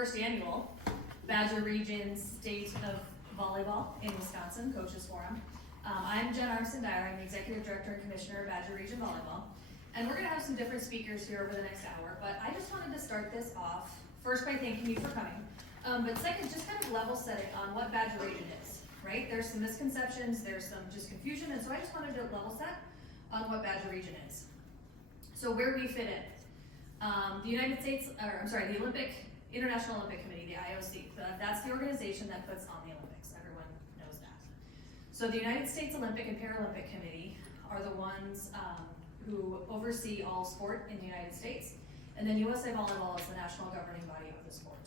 first annual Badger Region State of Volleyball in Wisconsin Coaches Forum. I'm Jen Armstrong-Dyer. I'm the Executive Director and Commissioner of Badger Region Volleyball. And we're gonna have some different speakers here over the next hour, but I just wanted to start this off, first by thanking you for coming, but second, just kind of level setting on what Badger Region is, right? There's some misconceptions, there's some just confusion, and so I just wanted to level set on what Badger Region is. So where we fit in. The International Olympic Committee, the IOC, that's the organization that puts on the Olympics. Everyone knows that. So the United States Olympic and Paralympic Committee are the ones who oversee all sport in the United States, and then USA Volleyball is the national governing body of the sport.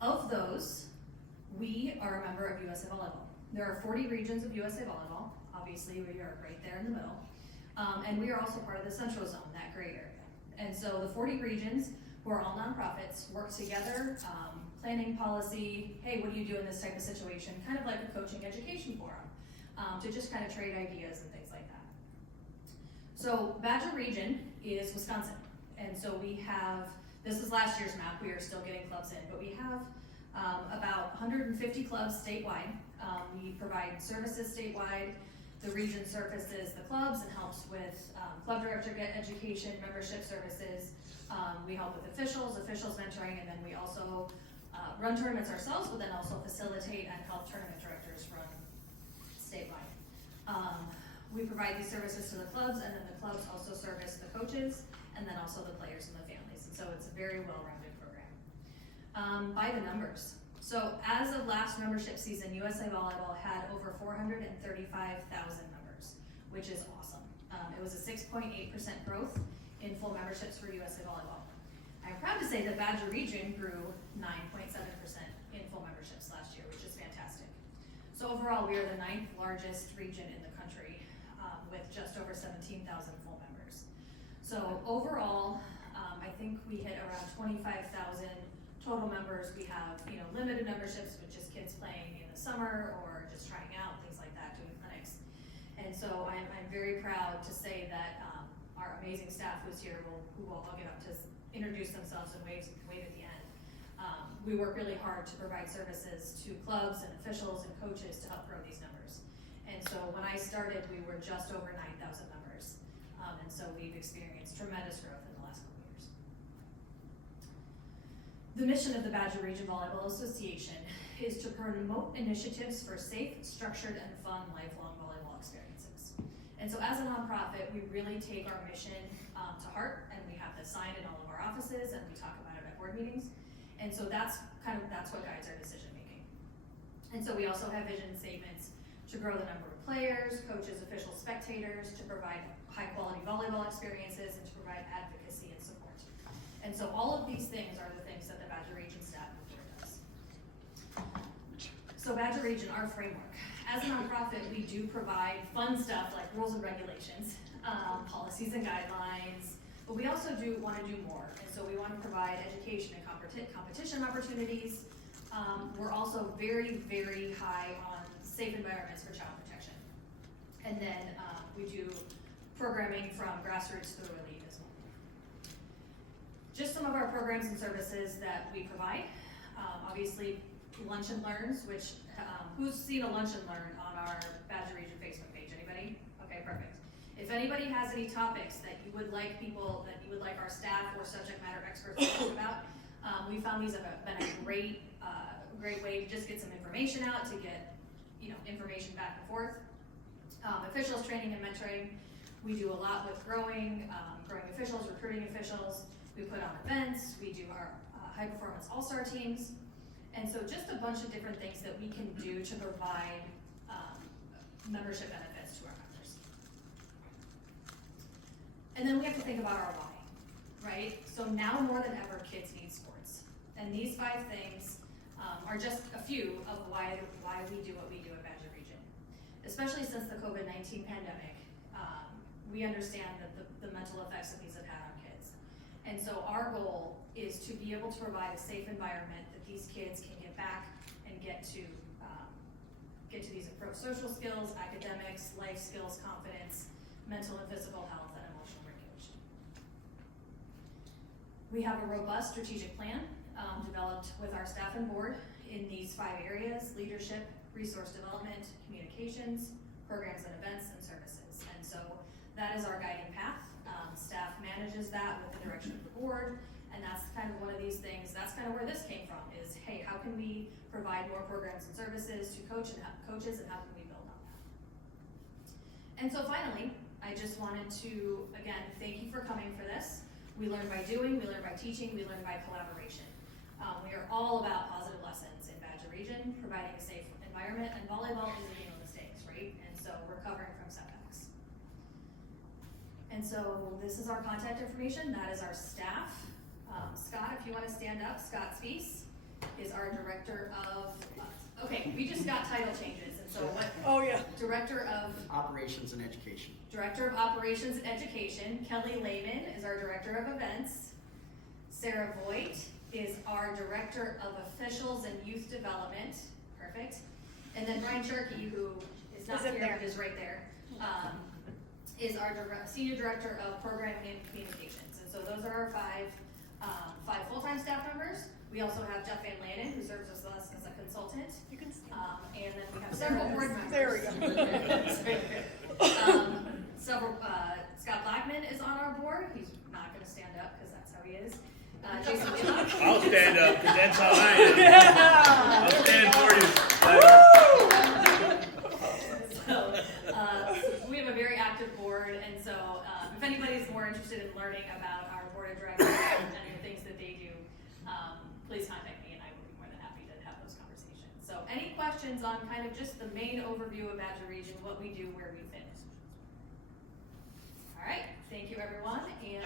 Of those, we are a member of USA Volleyball. There are 40 regions of USA Volleyball. Obviously, we are right there in the middle. And we are also part of the Central Zone, that gray area. And so the 40 regions, who are all nonprofits, work together, planning policy, hey, what do you do in this type of situation? Kind of like a coaching education forum, to just kind of trade ideas and things like that. So Badger Region is Wisconsin. And so we have, this is last year's map, we are still getting clubs in, but we have about 150 clubs statewide. We provide services statewide. The region services the clubs and helps with club director education, membership services. We help with officials mentoring, and then we also run tournaments ourselves, but then also facilitate and help tournament directors run statewide. We provide these services to the clubs, and then the clubs also service the coaches, and then also the players and the families. And so it's a very well-rounded program. By the numbers. So as of last membership season, USA Volleyball had over 435,000 members, which is awesome. It was a 6.8% growth in full memberships for USA Volleyball. I'm proud to say that Badger Region grew 9.7% in full memberships last year, which is fantastic. So overall, we are the 9th largest region in the country with just over 17,000 full members. So overall, I think we hit around 25,000 total members. We have, limited memberships with just kids playing in the summer or just trying out, things like that, doing clinics. And so I'm very proud to say that our amazing staff who's here who will all get up to introduce themselves and wave at the end. We work really hard to provide services to clubs and officials and coaches to help grow these numbers. And so when I started, we were just over 9,000 members. And so we've experienced tremendous growth in the last couple years. The mission of the Badger Region Volleyball Association is to promote initiatives for safe, structured, and fun lifelong volleyball experiences. And so as a nonprofit, we really take our mission to heart, and we have this signed in all of our offices, and we talk about it at board meetings. And so that's what guides our decision making. And so we also have vision statements to grow the number of players, coaches, officials, spectators, to provide high quality volleyball experiences, and to provide advocacy and support. And so all of these things are the things that the Badger Region staff does. So Badger Region, our framework. As a nonprofit, we do provide fun stuff like rules and regulations, policies and guidelines, but we also do want to do more. And so we want to provide education and competition opportunities. We're also very, very high on safe environments for child protection. And then we do programming from grassroots through elite as well. Just some of our programs and services that we provide. Obviously, Lunch and Learns, which, who's seen a Lunch and Learn on our Badger Region Facebook page? Anybody? Okay, perfect. If anybody has any topics that you would like our staff or subject matter experts to talk about, we found these have been a great way to just get some information out, to get information back and forth. Officials training and mentoring. We do a lot with growing officials, recruiting officials. We put on events. We do our high performance all-star teams. And so just a bunch of different things that we can do to provide membership benefits to our members. And then we have to think about our why, right? So now more than ever, kids need sports. And these 5 things are just a few of why we do what we do at Badger Region. Especially since the COVID-19 pandemic, we understand that the mental effects that these have had on kids. And so our goal is to be able to provide a safe environment that these kids can get back and get to these approach social skills, academics, life skills, confidence, mental and physical health, and emotional regulation. We have a robust strategic plan developed with our staff and board in these 5 areas: leadership, resource development, communications, programs and events, and services. And so that is our guiding path. Staff manages that with the direction of the board, and that's kind of one of these things, that's kind of where this came from, is hey, how can we provide more programs and services to coaches, and how can we build on that? And so finally, I just wanted to, again, thank you for coming for this. We learn by doing, we learn by teaching, we learn by collaboration. We are all about positive lessons in Badger Region, providing a safe environment, and volleyball is a game of mistakes, right? And so recovering from setbacks. And so this is our contact information, that is our staff. Scott, if you want to stand up, Scott Spies is our director of, okay, we just got title changes, and so what? Oh yeah. Director of Operations and Education. Director of Operations and Education. Kelly Lehman is our Director of Events. Sarah Voigt is our Director of Officials and Youth Development. Perfect. And then Brian Sharkey, who is not here, but is right there, is our Senior Director of Programming and Communications. And so those are our five full-time staff members. We also have Jeff Van Lannen, who serves with us as a consultant. You can stand. And then we have several board members. There we go. Scott Blackman is on our board. He's not going to stand up because that's how he is. Jason Whitlock. I'll stand up because that's how I am. Yeah. I'll stand for you. So we have a very active board, and so if anybody's more interested in learning about our board of directors and the things that they do, please contact me and I will be more than happy to have those conversations. So any questions on kind of just the main overview of Badger Region, what we do, where we fit? All right, thank you everyone. And